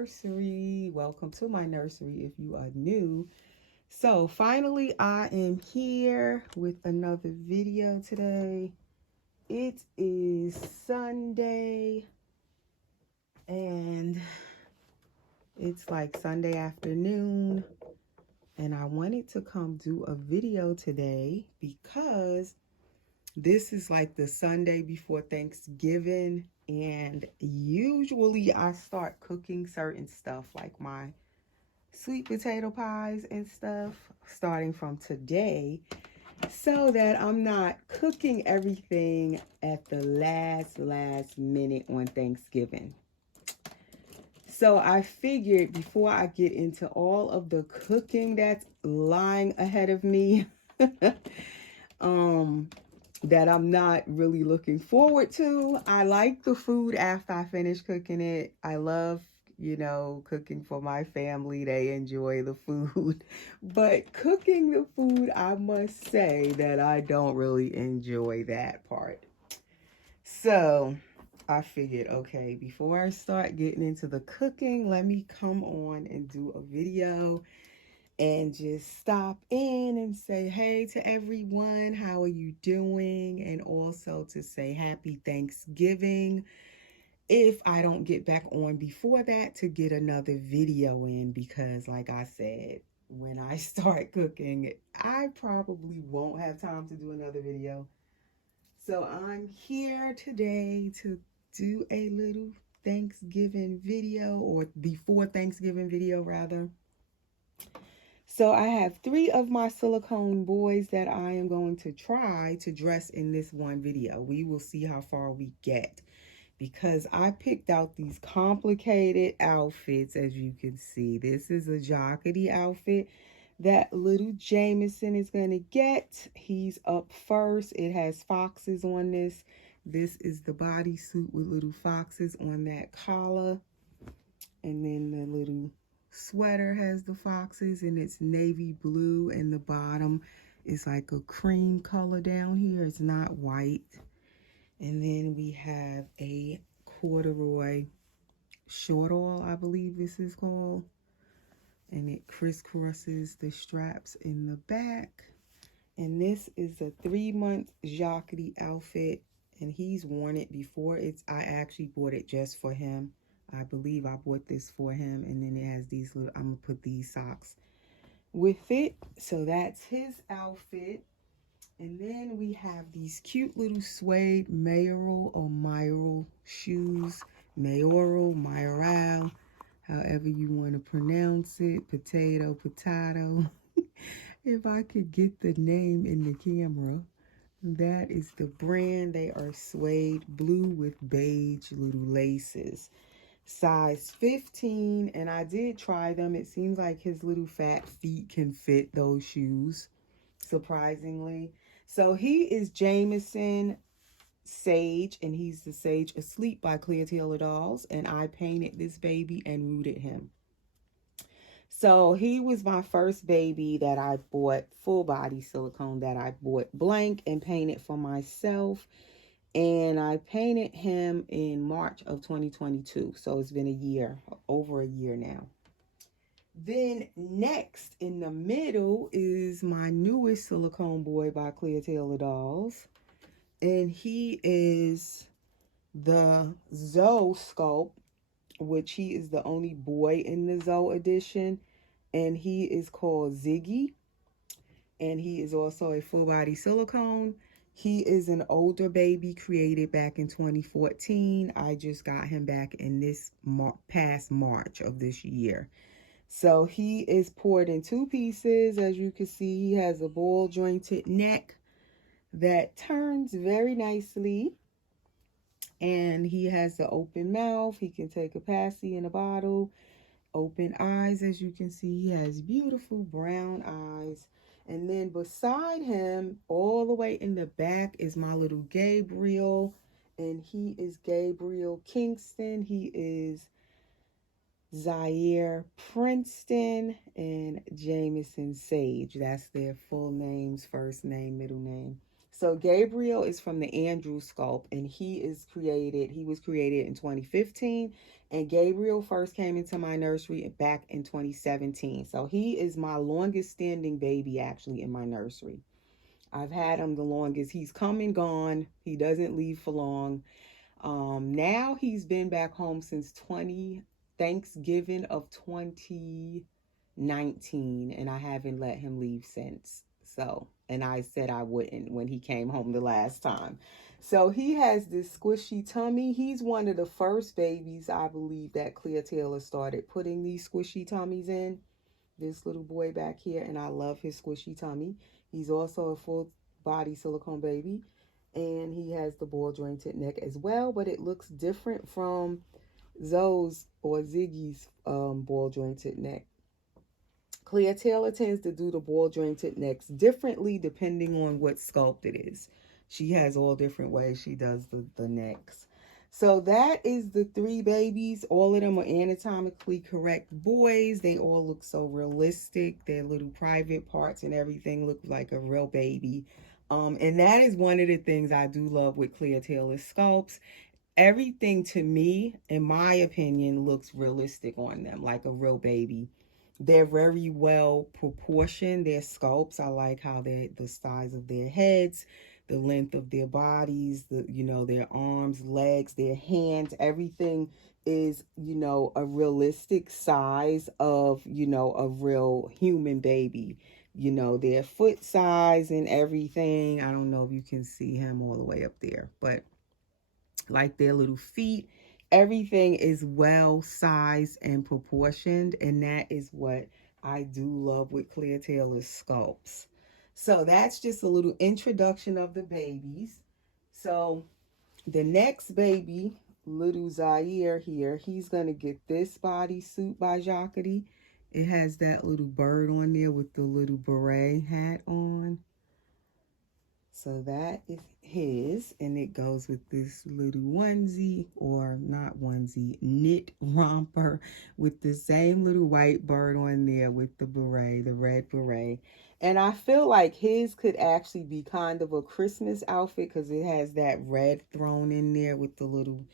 nursery. Welcome to my nursery if you are new. So finally I am here with another video today. It is Sunday and it's like Sunday afternoon, and I wanted to come do a video today because this is like the Sunday before Thanksgiving, and usually I start cooking certain stuff like my sweet potato pies and stuff starting from today, so that I'm not cooking everything at the last minute on Thanksgiving. So I figured before I get into all of the cooking that's lying ahead of me, that I'm not really looking forward to. I like the food after I finish cooking it. I love, cooking for my family. They enjoy the food. But cooking the food, I must say that I don't really enjoy that part. So I figured, okay, before I start getting into the cooking, let me come on and do a video and just stop in and say hey to everyone. How are you doing? And also to say happy Thanksgiving if I don't get back on before that to get another video in, because like I said, when I start cooking, I probably won't have time to do another video. So I'm here today to do a little Thanksgiving video, or before Thanksgiving video rather. So I have 3 of my silicone boys that I am going to try to dress in this one video. We will see how far we get, because I picked out these complicated outfits. As you can see, this is a jockety outfit that little Jameson is going to get. He's up first. It has foxes on this. This is the bodysuit with little foxes on that collar. And then the little sweater has the foxes, and it's navy blue, and the bottom is like a cream color down here. It's not white. And then we have a corduroy short all, I believe this is called, and it crisscrosses the straps in the back. And this is a 3-month jockety outfit, and he's worn it before. I actually bought it just for him. I believe I bought this for him, and then it has these little, I'm gonna put these socks with it. So that's his outfit. And then we have these cute little suede mayoral shoes. Mayoral, however you want to pronounce it. Potato. If I could get the name in the camera. That is the brand. They are suede blue with beige little laces. Size 15, and I did try them. It seems like his little fat feet can fit those shoes, surprisingly. So he is Jameson Sage, and he's the Sage Asleep by Clear Taylor Dolls, and I painted this baby and rooted him. So he was my first baby that I bought full body silicone, that I bought blank and painted for myself. And I painted him in March of 2022. So it's been a year, over a year now. Then next in the middle is my newest silicone boy by Clear Taylor Dolls. And he is the Zoe sculpt, which he is the only boy in the Zoe edition. And he is called Ziggy. And he is also a full body silicone. He is an older baby created back in 2014. I just got him back in this past March of this year. So he is poured in 2 pieces. As you can see, he has a ball jointed neck that turns very nicely. And he has the open mouth. He can take a passy in a bottle. Open eyes, as you can see. He has beautiful brown eyes. And then beside him, all the way in the back, is my little Gabriel. And he is Gabriel Kingston. He is Zaire Princeton and Jameson Sage. That's their full names, first name, middle name. So Gabriel is from the Andrew sculpt, and he was created in 2015, and Gabriel first came into my nursery back in 2017. So he is my longest standing baby actually in my nursery. I've had him the longest. He's come and gone. He doesn't leave for long. Now he's been back home since 20 Thanksgiving of 2019, and I haven't let him leave since. So, and I said I wouldn't when he came home the last time. So he has this squishy tummy. He's one of the first babies, I believe, that Clea Taylor started putting these squishy tummies in. This little boy back here, and I love his squishy tummy. He's also a full body silicone baby, and he has the ball jointed neck as well, but it looks different from Zoe's or Ziggy's ball jointed neck. Clea Taylor tends to do the ball jointed necks differently depending on what sculpt it is. She has all different ways she does the necks. So that is the three babies. All of them are anatomically correct boys. They all look so realistic. Their little private parts and everything look like a real baby. And that is one of the things I do love with Clea Taylor sculpts. Everything to me, in my opinion, looks realistic on them, like a real baby. They're very well proportioned. Their sculpts, I like how they the size of their heads, the length of their bodies, their arms, legs, their hands, everything is, a realistic size of, a real human baby. Their foot size and everything. I don't know if you can see him all the way up there, but like their little feet, everything is well sized and proportioned, and that is what I do love with Clea Taylor's sculpts. So that's just a little introduction of the babies. So the next baby, little Zaire here, he's gonna get this bodysuit by Jacqueline. It has that little bird on there with the little beret hat on. So that is his, and it goes with this little onesie, or not onesie, knit romper with the same little white bird on there with the beret, the red beret. And I feel like his could actually be kind of a Christmas outfit because it has that red thrown in there with the little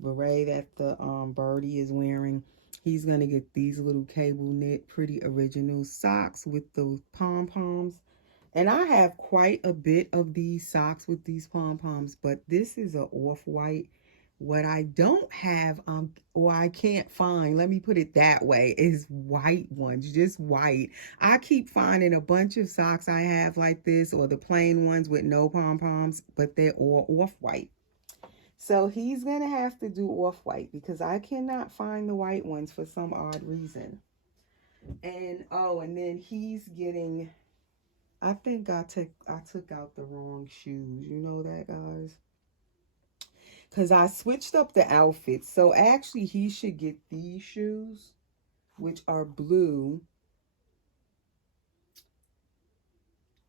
beret that the birdie is wearing. He's going to get these little cable knit pretty original socks with those pom-poms. And I have quite a bit of these socks with these pom-poms, but this is an off-white. What I don't have, or I can't find, let me put it that way, is white ones, just white. I keep finding a bunch of socks I have like this, or the plain ones with no pom-poms, but they're all off-white. So he's going to have to do off-white because I cannot find the white ones for some odd reason. And, and then he's getting... I think I took out the wrong shoes. You know that, guys? Because I switched up the outfits. So actually, he should get these shoes, which are blue.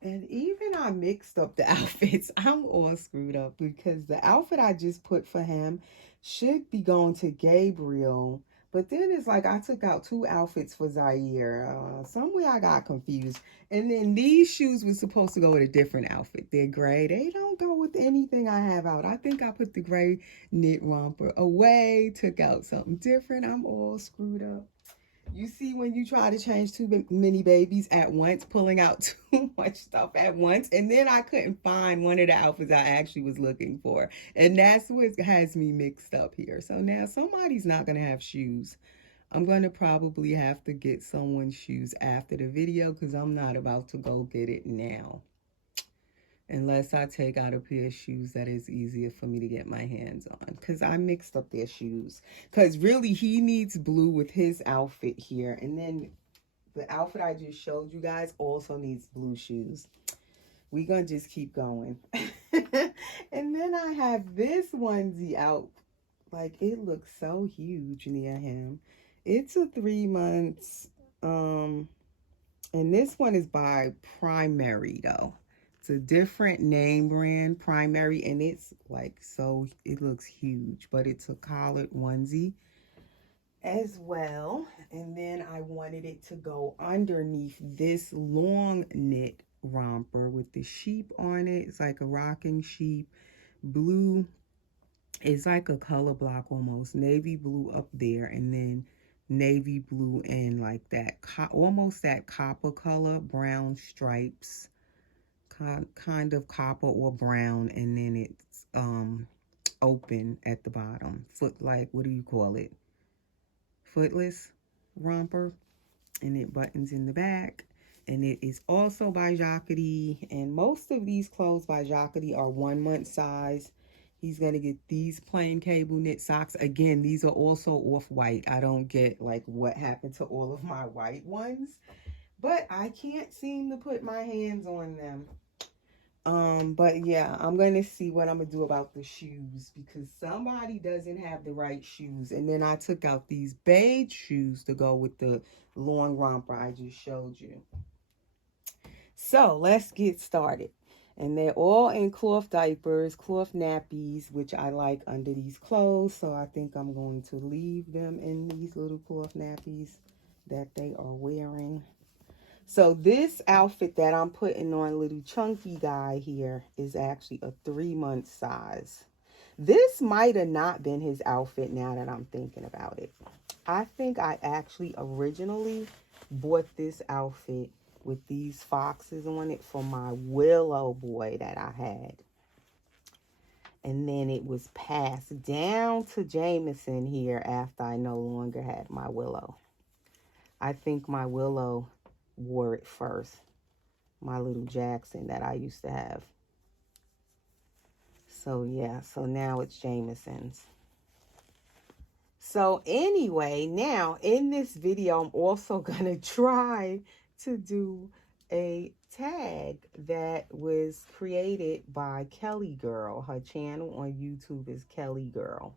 And even I mixed up the outfits. I'm all screwed up because the outfit I just put for him should be going to Gabriel. But then it's like I took out two outfits for Zaire. Somewhere I got confused. And then these shoes were supposed to go with a different outfit. They're gray. They don't go with anything I have out. I think I put the gray knit romper away, took out something different. I'm all screwed up. You see when you try to change too many babies at once, pulling out too much stuff at once. And then I couldn't find one of the outfits I actually was looking for. And that's what has me mixed up here. So now somebody's not going to have shoes. I'm going to probably have to get someone's shoes after the video because I'm not about to go get it now. Unless I take out a pair of shoes that is easier for me to get my hands on. Because I mixed up their shoes. Because really, he needs blue with his outfit here. And then the outfit I just showed you guys also needs blue shoes. We're going to just keep going. And then I have this onesie out. Like, it looks so huge near him. It's a 3 months. And this one is by Primary, though. It's a different name brand, Primary, and it's like so, it looks huge, but it's a collared onesie as well. And then I wanted it to go underneath this long knit romper with the sheep on it. It's like a rocking sheep. Blue is like a color block almost. Navy blue up there, and then navy blue and like that almost that copper color, brown stripes, kind of copper or brown, and then it's open at the bottom. Foot, like, what do you call it? Footless romper, and it buttons in the back. And it is also by Jacqueline, and most of these clothes by Jacqueline are 1 month size. He's going to get these plain cable knit socks. Again, these are also off-white. I don't get like what happened to all of my white ones, but I can't seem to put my hands on them. But yeah, I'm going to see what I'm going to do about the shoes, because somebody doesn't have the right shoes. And then I took out these beige shoes to go with the long romper I just showed you. So let's get started. And they're all in cloth diapers, cloth nappies, which I like under these clothes. So I think I'm going to leave them in these little cloth nappies that they are wearing. So this outfit that I'm putting on, little chunky guy here, is actually a 3-month size. This might have not been his outfit now that I'm thinking about it. I think I actually originally bought this outfit with these foxes on it for my Willow boy that I had. And then it was passed down to Jameson here after I no longer had my Willow. I think my Willow wore it first. My little Jackson that I used to have. So yeah, so now it's Jameson's. So anyway, now in this video, I'm also going to try to do a tag that was created by Kelly Girl. Her channel on YouTube is Kelly Girl,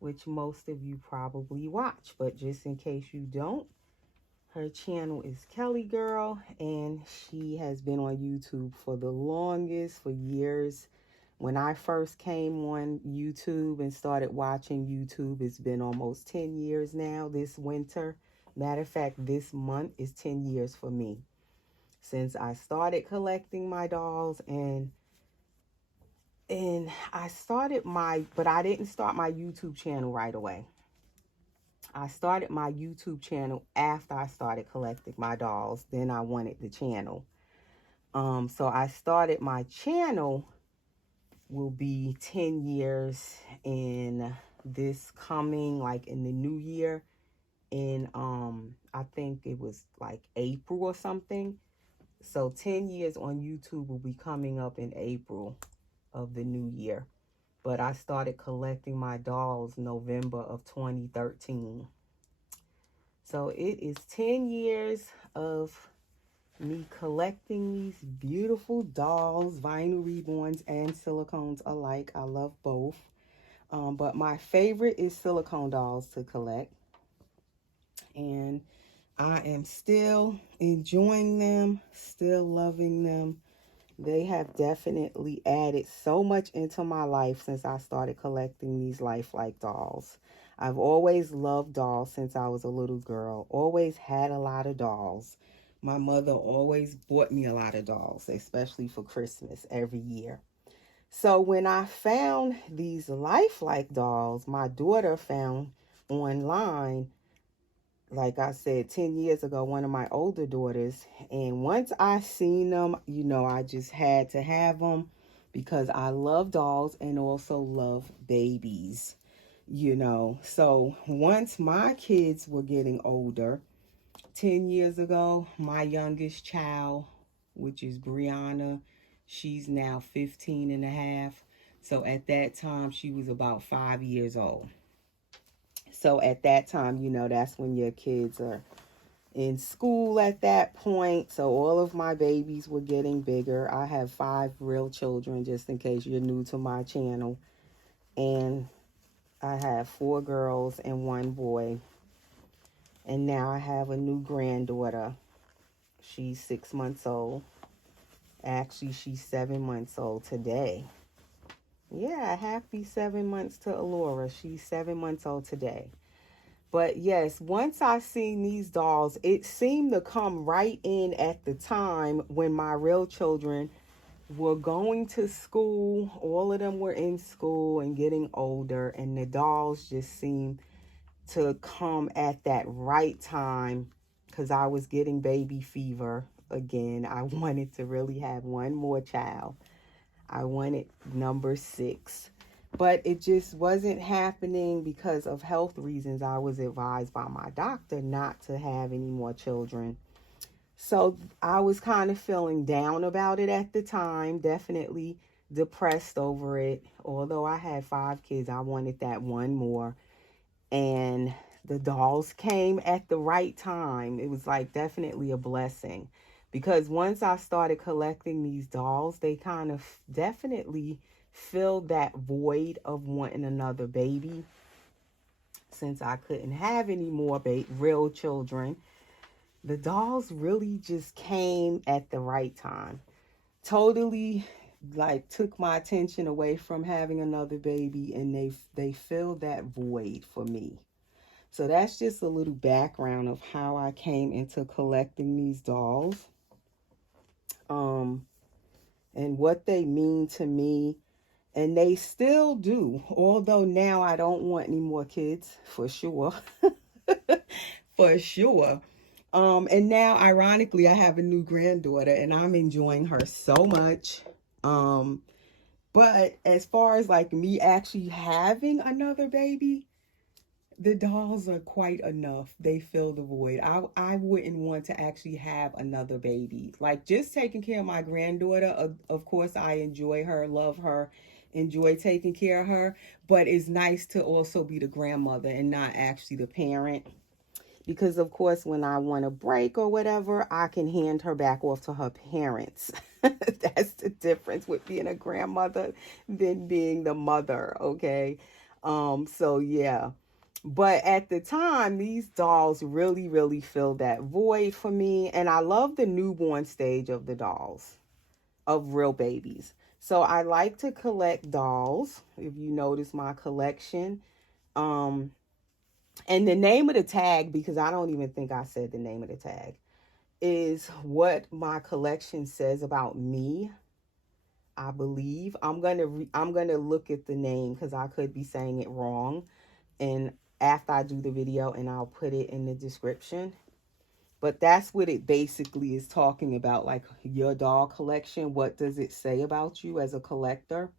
which most of you probably watch, but just in case you don't, her channel is Kelly Girl, and she has been on YouTube for the longest, for years. When I first came on YouTube and started watching YouTube, it's been almost 10 years now this winter. Matter of fact, this month is 10 years for me since I started collecting my dolls. And I started but I didn't start my YouTube channel right away. I started my YouTube channel after I started collecting my dolls. Then I wanted the channel. So I started my channel, will be 10 years in this coming, like in the new year, in I think it was like April or something. So 10 years on YouTube will be coming up in April of the new year. But I started collecting my dolls November of 2013. So it is 10 years of me collecting these beautiful dolls, vinyl reborns and silicones alike. I love both. But my favorite is silicone dolls to collect. And I am still enjoying them, still loving them. They have definitely added so much into my life since I started collecting these lifelike dolls. I've always loved dolls since I was a little girl. Always had a lot of dolls. My mother always bought me a lot of dolls, especially for Christmas every year. So when I found these lifelike dolls, my daughter found online, like I said, 10 years ago, one of my older daughters. And once I seen them, you know, I just had to have them because I love dolls and also love babies, you know. So once my kids were getting older, 10 years ago, my youngest child, which is Brianna, she's now 15 and a half. So at that time, she was about 5 years old. So at that time, you know, that's when your kids are in school at that point. So all of my babies were getting bigger. I have 5 real children, just in case you're new to my channel. And I have 4 girls and 1 boy. And now I have a new granddaughter. She's 6 months old. Actually, she's 7 months old today. Yeah, happy 7 months to Alora. She's 7 months old today. But yes, once I seen these dolls, it seemed to come right in at the time when my real children were going to school. All of them were in school and getting older, and the dolls just seemed to come at that right time because I was getting baby fever again. I wanted to really have one more child. I wanted number 6. But it just wasn't happening because of health reasons. I was advised by my doctor not to have any more children. So I was kind of feeling down about it at the time, definitely depressed over it. Although I had 5 kids, I wanted that one more. And the dolls came at the right time. It was like definitely a blessing, because once I started collecting these dolls, they kind of definitely filled that void of wanting another baby, since I couldn't have any more real children. The dolls really just came at the right time. Totally like took my attention away from having another baby, and they filled that void for me. So that's just a little background of how I came into collecting these dolls, and what they mean to me. And they still do, although now I don't want any more kids, for sure. For sure. And now, ironically, I have a new granddaughter, and I'm enjoying her so much. But as far as like me actually having another baby, the dolls are quite enough. They fill the void. I wouldn't want to actually have another baby. Like just taking care of my granddaughter, of course I enjoy her, love her, enjoy taking care of her, but it's nice to also be the grandmother and not actually the parent. Because of course when I want a break or whatever, I can hand her back off to her parents. That's the difference with being a grandmother than being the mother, okay? So yeah. But at the time, these dolls really, really filled that void for me. And I love the newborn stage of the dolls, of real babies. So I like to collect dolls, if you notice my collection. Um, and the name of the tag, because I don't even think I said the name of the tag, is what my collection says about me. I believe I'm gonna look at the name because I could be saying it wrong, and after I do the video, and I'll put it in the description. But that's what it basically is talking about, like your doll collection. What does it say about you as a collector?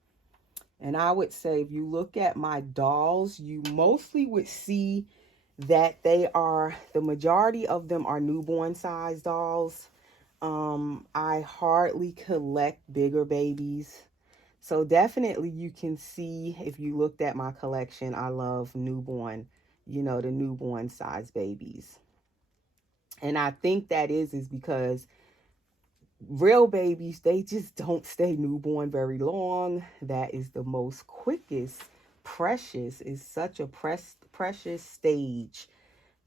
And I would say if you look at my dolls, you mostly would see that the majority of them are newborn size dolls. I hardly collect bigger babies. So definitely you can see, if you looked at my collection, I love newborn, the newborn size babies. And I think that is because real babies, they just don't stay newborn very long. That is the most quickest. Precious is such a precious stage,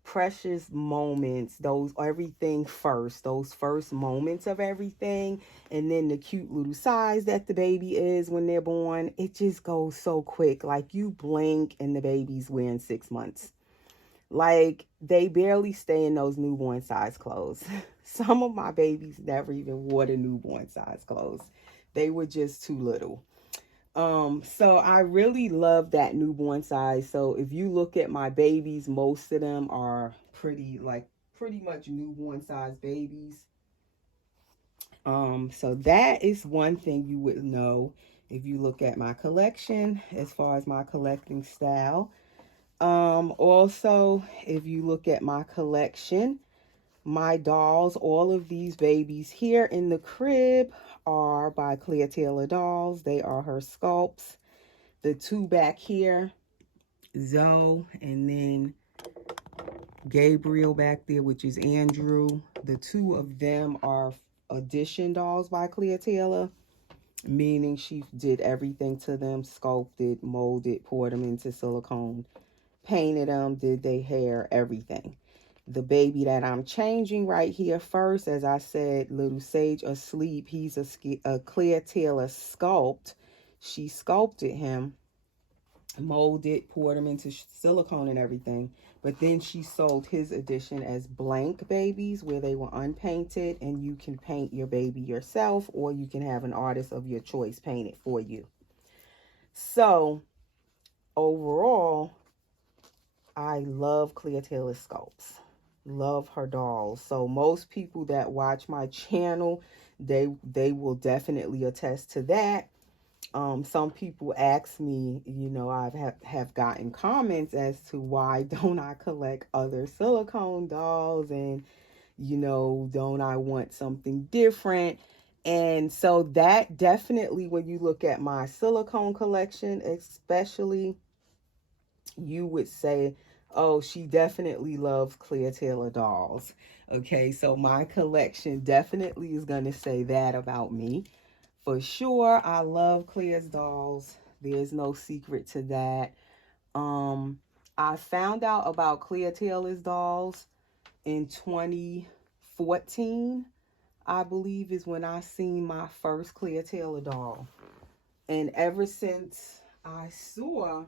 precious moments, those everything first, those first moments of everything, and then the cute little size that the baby is when they're born. It just goes so quick. Like you blink and the baby's wearing 6 months. Like they barely stay in those newborn size clothes. Some of my babies never even wore the newborn size clothes. They were just too little. So I really love that newborn size. So if you look at my babies, most of them are pretty much newborn size babies. So that is one thing you would know if you look at my collection as far as my collecting style. Also, if you look at my collection, my dolls, all of these babies here in the crib are by Clea Taylor Dolls. They are her sculpts. The 2 back here, Zoe, and then Gabriel back there, which is Andrew. The 2 of them are addition dolls by Clea Taylor, meaning she did everything to them, sculpted, molded, poured them into silicone, painted them, did their hair, everything. The baby that I'm changing right here first, as I said, little Sage asleep, he's a Clea Taylor sculpt. She sculpted him, molded, poured him into silicone and everything. But then she sold his edition as blank babies, where they were unpainted, and you can paint your baby yourself, or you can have an artist of your choice paint it for you. So overall, I love Clea Taylor sculpts. Love her dolls. So most people that watch my channel, they will definitely attest to that. Some people ask me, you know, have gotten comments as to why don't I collect other silicone dolls, and you know, don't I want something different? And so that definitely, when you look at my silicone collection, especially, you would say, oh, she definitely loves Clea Taylor dolls. Okay, so my collection definitely is going to say that about me. For sure, I love Clea's dolls. There's no secret to that. I found out about Clea Taylor's dolls in 2014, I believe, is when I seen my first Clea Taylor doll. And ever since I saw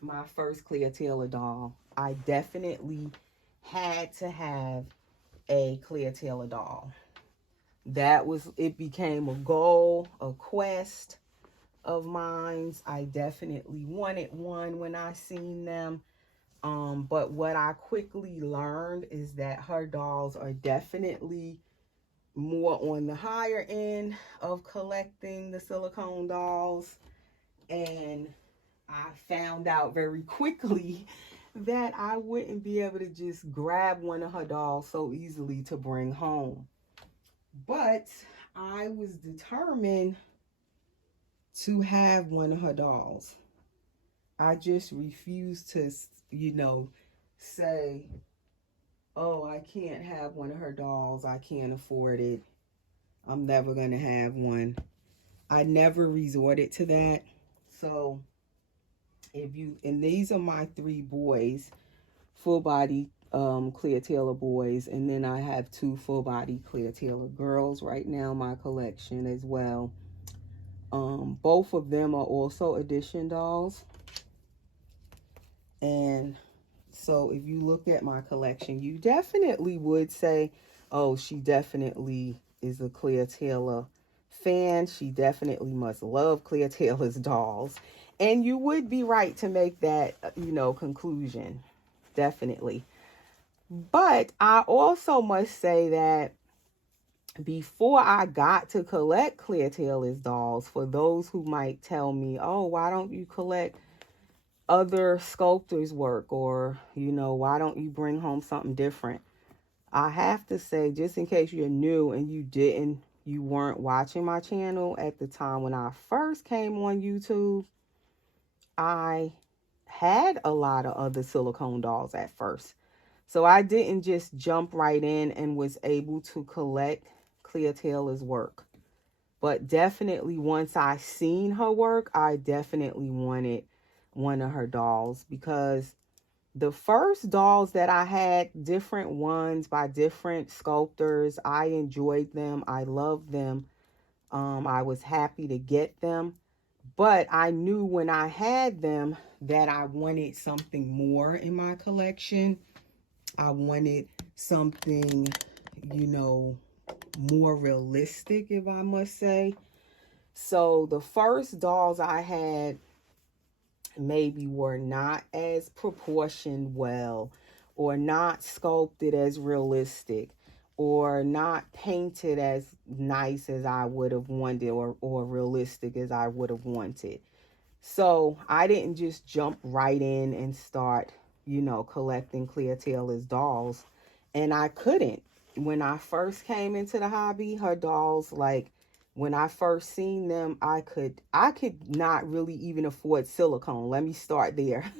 my first Clea Taylor doll, I definitely had to have a Clea Taylor doll. It became a goal, a quest of mine. I definitely wanted one when I seen them. But what I quickly learned is that her dolls are definitely more on the higher end of collecting the silicone dolls. And I found out very quickly that I wouldn't be able to just grab one of her dolls so easily to bring home. But I was determined to have one of her dolls. I just refused to, you know, say, oh, I can't have one of her dolls. I can't afford it. I'm never going to have one. I never resorted to that. So and these are my 3 boys, full body Clea Taylor boys, and then I have 2 full body Clea Taylor girls right now in my collection as well. Both of them are also edition dolls. And so if you look at my collection, you definitely would say, oh, she definitely is a Clea Taylor fan. She definitely must love Clea Taylor's dolls. And you would be right to make that, you know, conclusion. Definitely. But I also must say that before I got to collect Clea Taylor's dolls, for those who might tell me, oh, why don't you collect other sculptors' work, or, you know, why don't you bring home something different? I have to say, just in case you're new and you weren't watching my channel at the time when I first came on YouTube, I had a lot of other silicone dolls at first. So I didn't just jump right in and was able to collect Clea Taylor's work. But definitely once I seen her work, I definitely wanted one of her dolls, because the first dolls that I had, different ones by different sculptors, I enjoyed them. I loved them. I was happy to get them. But I knew when I had them that I wanted something more in my collection. I wanted something, you know, more realistic, if I must say. So the first dolls I had maybe were not as proportioned well, or not sculpted as realistic, or not painted as nice as I would have wanted, or realistic as I would have wanted. So I didn't just jump right in and start, you know, collecting Clea Taylor's dolls. And I couldn't. When I first came into the hobby, her dolls, like, when I first seen them, I could not really even afford silicone. Let me start there.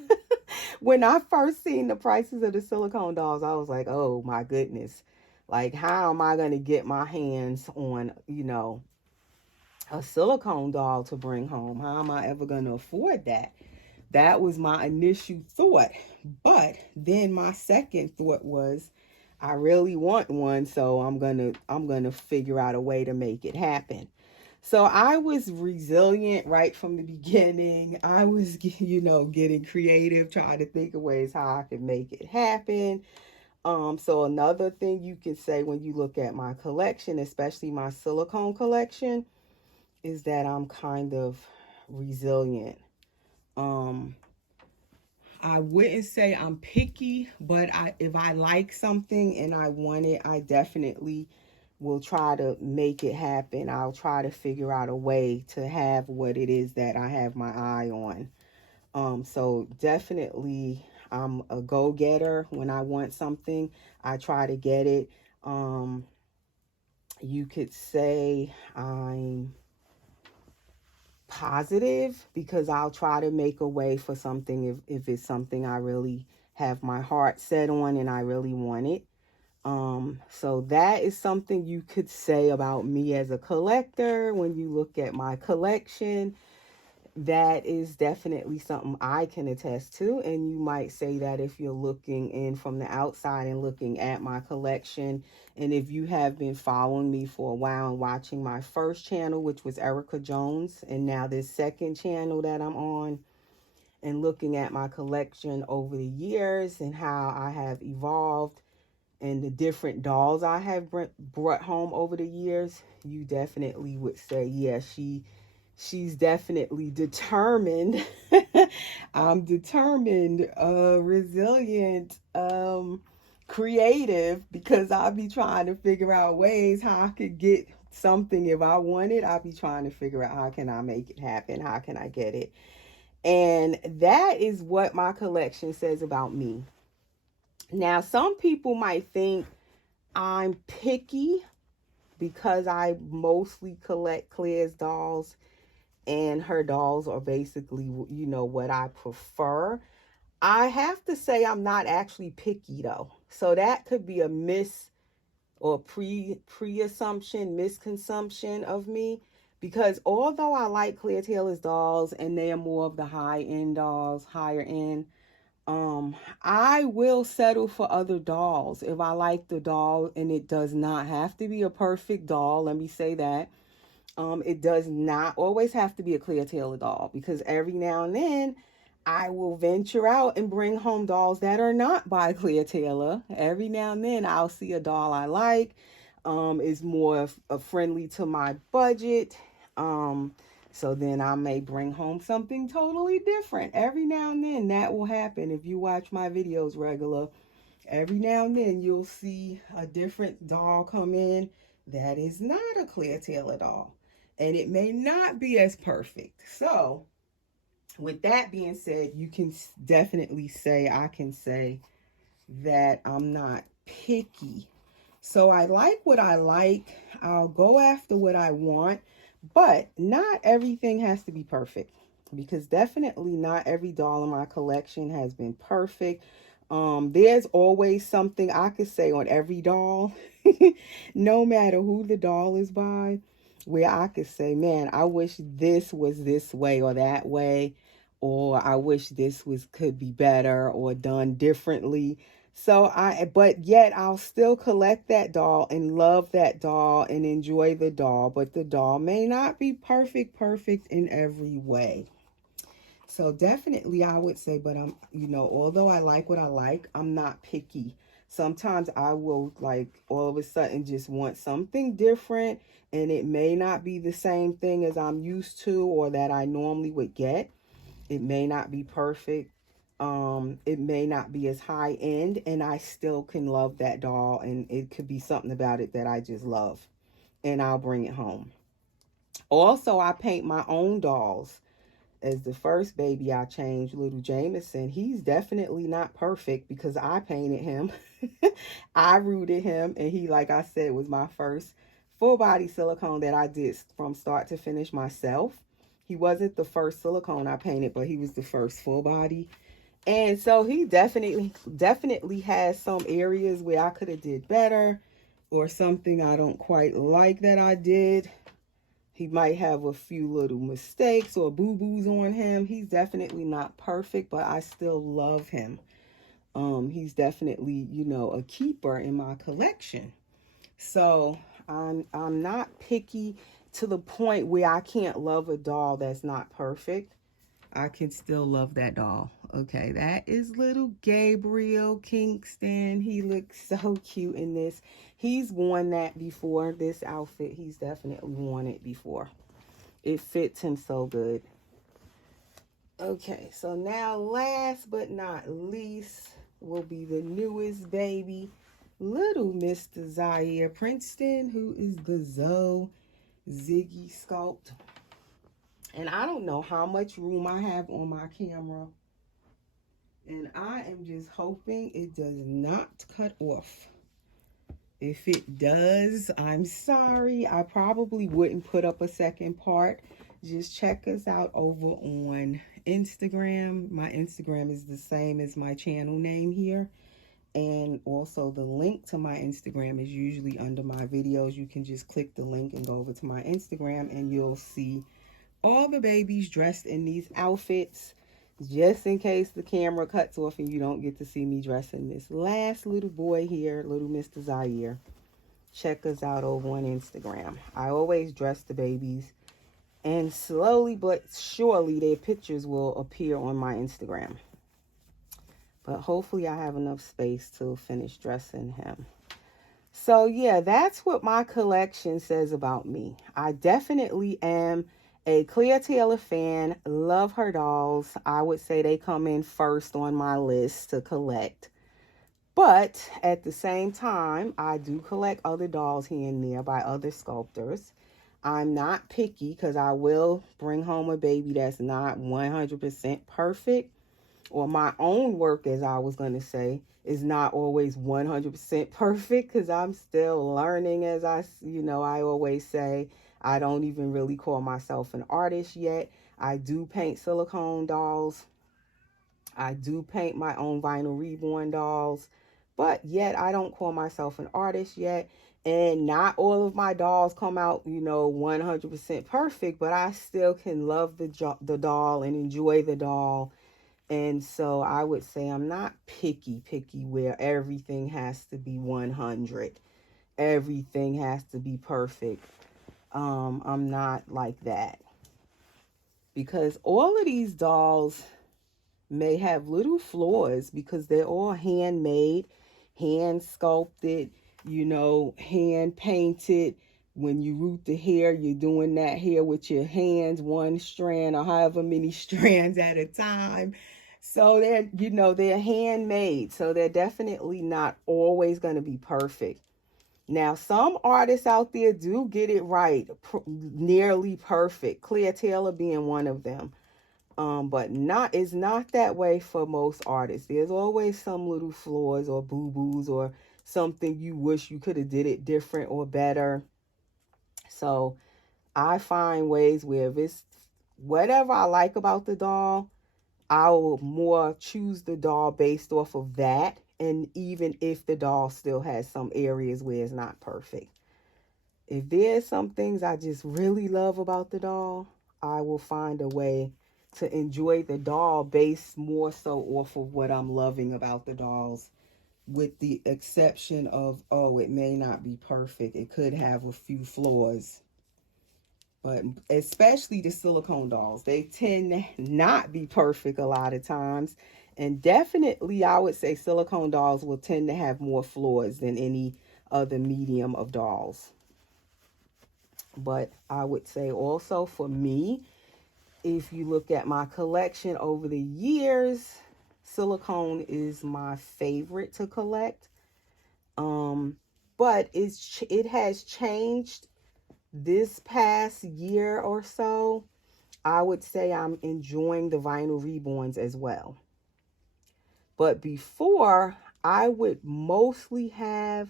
When I first seen the prices of the silicone dolls, I was like, oh my goodness. Like, how am I going to get my hands on, you know, a silicone doll to bring home? How am I ever going to afford that? That was my initial thought. But then my second thought was, I really want one, so I'm gonna figure out a way to make it happen. So I was resilient right from the beginning. I was, getting creative, trying to think of ways how I could make it happen. So another thing you can say when you look at my collection, especially my silicone collection, is that I'm kind of resilient. Um, I wouldn't say I'm picky, but if I like something and I want it, I definitely will try to make it happen. I'll try to figure out a way to have what it is that I have my eye on. So definitely I'm a go-getter. When I want something, I try to get it. Um, you could say I'm positive because I'll try to make a way for something if it's something I really have my heart set on and I really want it. So that is something you could say about me as a collector. When you look at my collection, that is definitely something I can attest to. And you might say that if you're looking in from the outside and looking at my collection. And if you have been following me for a while and watching my first channel, which was Erica Jones, and now this second channel that I'm on, and looking at my collection over the years and how I have evolved and the different dolls I have brought home over the years, you definitely would say, yeah, she's definitely determined. I'm determined, resilient, creative, because I'll be trying to figure out ways how I could get something if I want it. I'll be trying to figure out how can I make it happen? How can I get it? And that is what my collection says about me. Now, some people might think I'm picky because I mostly collect Claire's dolls, and her dolls are basically, what I prefer. I have to say I'm not actually picky though. So that could be a mis or pre-assumption, misconsumption of me, because although I like Claire Taylor's dolls and they are more of the high-end dolls, higher end, I will settle for other dolls if I like the doll, and it does not have to be a perfect doll. Let me say that. It does not always have to be a Clear Taylor doll, because every now and then I will venture out and bring home dolls that are not by Clear Taylor. Every now and then I'll see a doll I like, is more friendly to my budget. So then I may bring home something totally different. Every now and then that will happen. If you watch my videos regular, every now and then you'll see a different doll come in that is not a Claire Taylor doll. And it may not be as perfect. So, with that being said, you can definitely say, I can say that I'm not picky. So, I like what I like. I'll go after what I want. But not everything has to be perfect, because definitely not every doll in my collection has been perfect. There's always something I could say on every doll, no matter who the doll is by, where I could say, man, I wish this was this way or that way, or I wish this could be better or done differently. But yet I'll still collect that doll and love that doll and enjoy the doll, but the doll may not be perfect in every way. So definitely I would say, but although I like what I like, I'm not picky. Sometimes I will, like, all of a sudden just want something different, and it may not be the same thing as I'm used to or that I normally would get. It may not be perfect. It may not be as high end, and I still can love that doll, and it could be something about it that I just love, and I'll bring it home. Also, I paint my own dolls. As the first baby I changed, little Jameson, he's definitely not perfect because I painted him. I rooted him, and he, like I said, was my first full body silicone that I did from start to finish myself. He wasn't the first silicone I painted, but he was the first full body. And so he definitely has some areas where I could have did better, or something I don't quite like that I did. He might have a few little mistakes or boo-boos on him. He's definitely not perfect, but I still love him. He's definitely, a keeper in my collection. So I'm not picky. to the point where I can't love a doll that's not perfect. I can still love that doll. Okay, that is little Gabriel Kingston. He looks so cute in this. He's worn that before, this outfit. He's definitely worn it before. It fits him so good. Okay, so now last but not least will be the newest baby, little Mr. Zaire Princeton, who is the Zoe Ziggy sculpt. And I don't know how much room I have on my camera. And I am just hoping it does not cut off. If it does, I'm sorry. I probably wouldn't put up a second part. Just check us out over on Instagram. My Instagram is the same as my channel name here. And also the link to my Instagram is usually under my videos. You can just click the link and go over to my Instagram and you'll see all the babies dressed in these outfits, just in case the camera cuts off and you don't get to see me dressing this last little boy here, little Mr. Zaire. Check us out over on Instagram. I always dress the babies, and slowly but surely their pictures will appear on my Instagram. But hopefully I have enough space to finish dressing him. So yeah, that's what my collection says about me. I definitely am a Clea Taylor fan, love her dolls. I would say they come in first on my list to collect. But at the same time, I do collect other dolls here and there by other sculptors. I'm not picky because I will bring home a baby that's not 100% perfect. Or my own work, as I was going to say, is not always 100% perfect because I'm still learning, as I always say. I don't even really call myself an artist yet. I do paint silicone dolls. I do paint my own vinyl reborn dolls, but yet I don't call myself an artist yet. And not all of my dolls come out, 100% perfect, but I still can love the doll and enjoy the doll. And so I would say I'm not picky where everything has to be 100. Everything has to be perfect. I'm not like that. Because all of these dolls may have little flaws because they're all handmade, hand sculpted, hand painted. When you root the hair, you're doing that hair with your hands, one strand or however many strands at a time. So they're handmade. So they're definitely not always going to be perfect. Now, some artists out there do get it right, nearly perfect. Clea Taylor being one of them. But it's not that way for most artists. There's always some little flaws or boo-boos or something you wish you could have did it different or better. So I find ways where if it's whatever I like about the doll, I will more choose the doll based off of that. And even if the doll still has some areas where it's not perfect. If there's some things I just really love about the doll, I will find a way to enjoy the doll based more so off of what I'm loving about the dolls, with the exception of, it may not be perfect. It could have a few flaws. But especially the silicone dolls, they tend to not be perfect a lot of times. And definitely, I would say silicone dolls will tend to have more flaws than any other medium of dolls. But I would say also for me, if you look at my collection over the years, silicone is my favorite to collect. But it has changed this past year or so. I would say I'm enjoying the vinyl reborns as well. But before, I would mostly have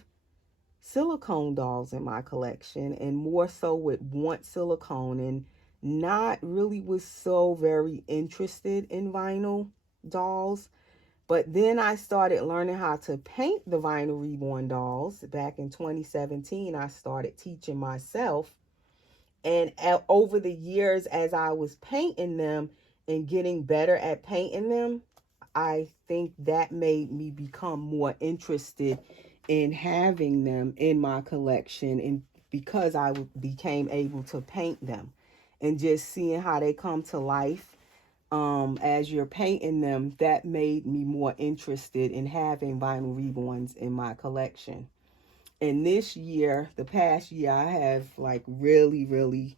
silicone dolls in my collection, and more so would want silicone and not really was so very interested in vinyl dolls. But then I started learning how to paint the vinyl reborn dolls. Back in 2017, I started teaching myself. And over the years, as I was painting them and getting better at painting them, I think that made me become more interested in having them in my collection and because I became able to paint them, and just seeing how they come to life as you're painting them, that made me more interested in having vinyl reborns in my collection. And this year, the past year, I have like really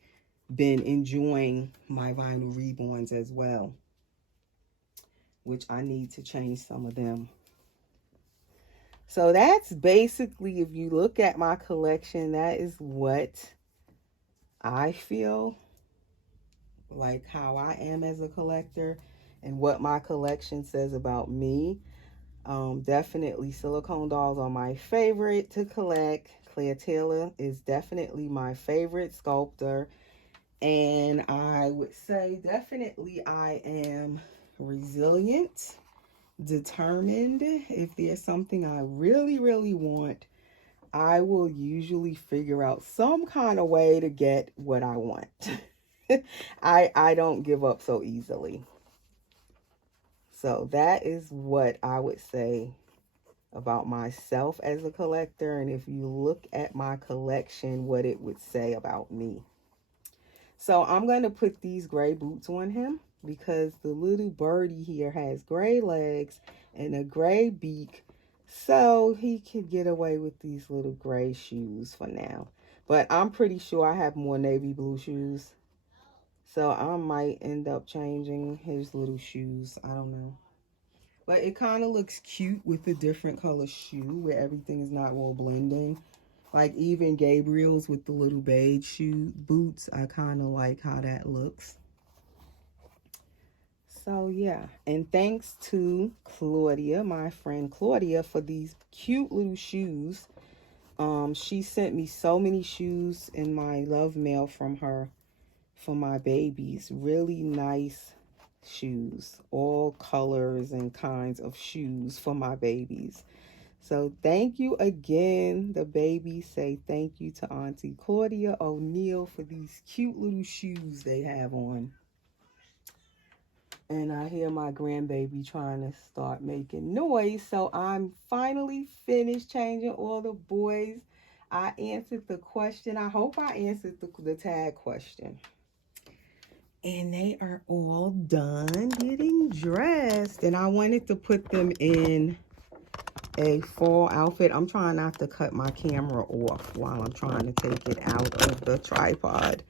been enjoying my vinyl reborns as well, which I need to change some of them. So that's basically, if you look at my collection, that is what I feel like, how I am as a collector, and what my collection says about me. Definitely silicone dolls are my favorite to collect. Claire Taylor is definitely my favorite sculptor. And I would say definitely I am resilient, determined. If there's something I really want, I will usually figure out some kind of way to get what I want. I don't give up so easily. So that is what I would say about myself as a collector. And if you look at my collection, what it would say about me. So I'm going to put these gray boots on him because the little birdie here has gray legs and a gray beak. So he can get away with these little gray shoes for now. But I'm pretty sure I have more navy blue shoes. So I might end up changing his little shoes. I don't know. But it kind of looks cute with the different color shoe where everything is not all blending. Like even Gabriel's with the little beige shoe boots. I kind of like how that looks. So yeah. And thanks to Claudia, my friend Claudia, for these cute little shoes. She sent me so many shoes in my love mail from her for my babies. Really nice shoes, all colors and kinds of shoes for my babies. So thank you again. The babies say thank you to Auntie Claudia O'Neill for these cute little shoes they have on. And I hear my grandbaby trying to start making noise. So I'm finally finished changing all the boys. I answered the question. I hope I answered the tag question. And they are all done getting dressed. And I wanted to put them in a fall outfit. I'm trying not to cut my camera off while I'm trying to take it out of the tripod.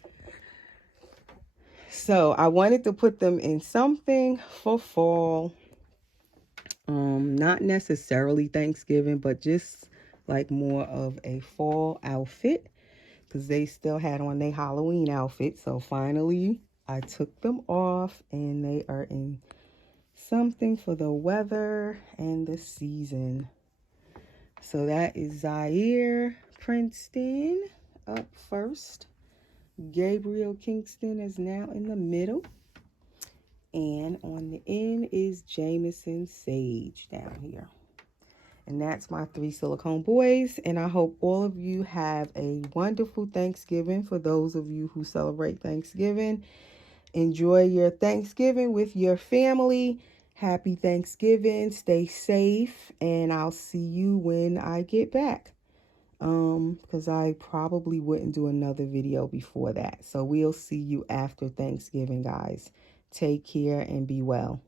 So I wanted to put them in something for fall. Not necessarily Thanksgiving, but just like more of a fall outfit, because they still had on their Halloween outfit. So finally I took them off and they are in something for the weather and the season. So that is Zaire Princeton up first. Gabriel Kingston is now in the middle. And on the end is Jameson Sage down here. And that's my 3 silicone boys. And I hope all of you have a wonderful Thanksgiving. For those of you who celebrate Thanksgiving, enjoy your Thanksgiving with your family. Happy Thanksgiving. Stay safe. And I'll see you when I get back. Because I probably wouldn't do another video before that. So we'll see you after Thanksgiving, guys. Take care and be well.